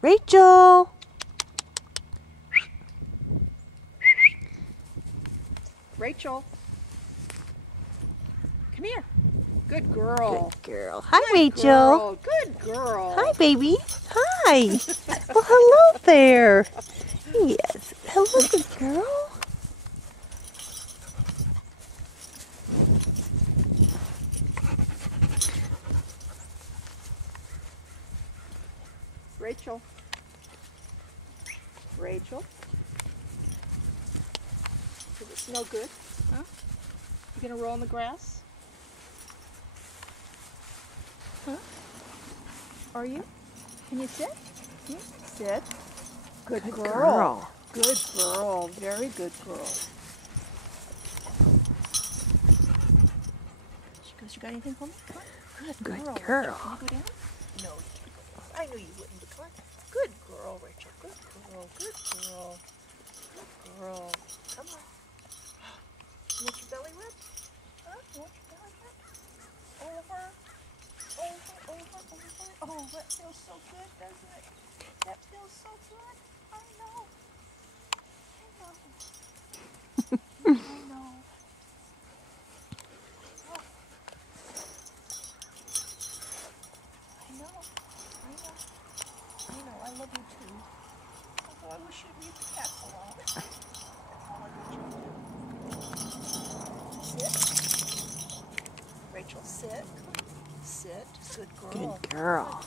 Rachel. Rachel. Come here. Good girl. Good girl. Hi, Good Rachel. Girl. Good girl. Hi, baby. Hi. Well, hello there. Yes. Hello, good girl. Rachel. Rachel. Does it smell good? Huh? You gonna roll in the grass? Huh? Are you? Can you sit? Yeah. Sit. Good girl. Good girl. Very good girl. She got anything for me? Come on. Good girl. Good girl. Can you go down? No, you can't go down. I knew you wouldn't. Come on. Good girl, Rachel. Good girl. Good girl. Good girl. Come on. You want your belly rubbed? Huh? You want your belly rubbed? Over. Oh, that feels so good, doesn't it? That feels so good. I know. I know. Oh. I know. I love you too. Although I wish you'd leave the cats alone. Sit. Rachel, sit. Sit. Good girl. Good girl.